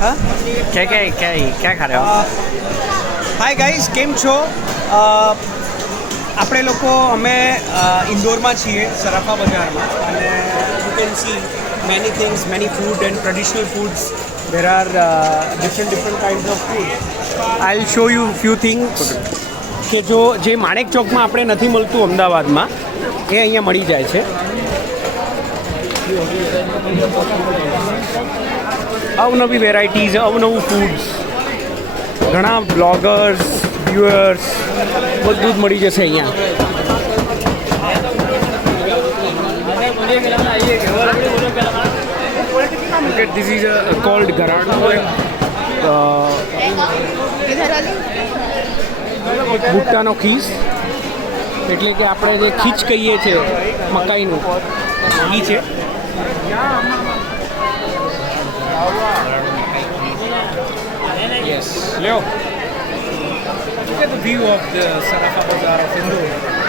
हाँ क्या क्या क्या क्या खा रहे हो હાય ગાઈઝ કેમ છો આપણે લોકો અમે ઇન્દોરમાં છીએ સરાફા બજારમાં અને you can see many things many food and traditional foods there are different kind of food I will show you few things કે જો જે માણેક ચોકમાં આપણે નથી મળતું અમદાવાદમાં એ અહીંયા મળી જાય છે અવનવી વેરાયટીઝ અવનવું ફૂડ્સ ઘણા બ્લોગર્સ વ્યુઅર્સ બધું જ મળી જશે અહીંયા ધીસ ઇઝ કોલ્ડ ગરાડો ભુટ્ટાનો ખીસ એટલે કે આપણે જે ખીચ કહીએ છીએ મકાઈનું એ છે Yes. Leo, look at the view of the Sarafa Bazaar of Indore.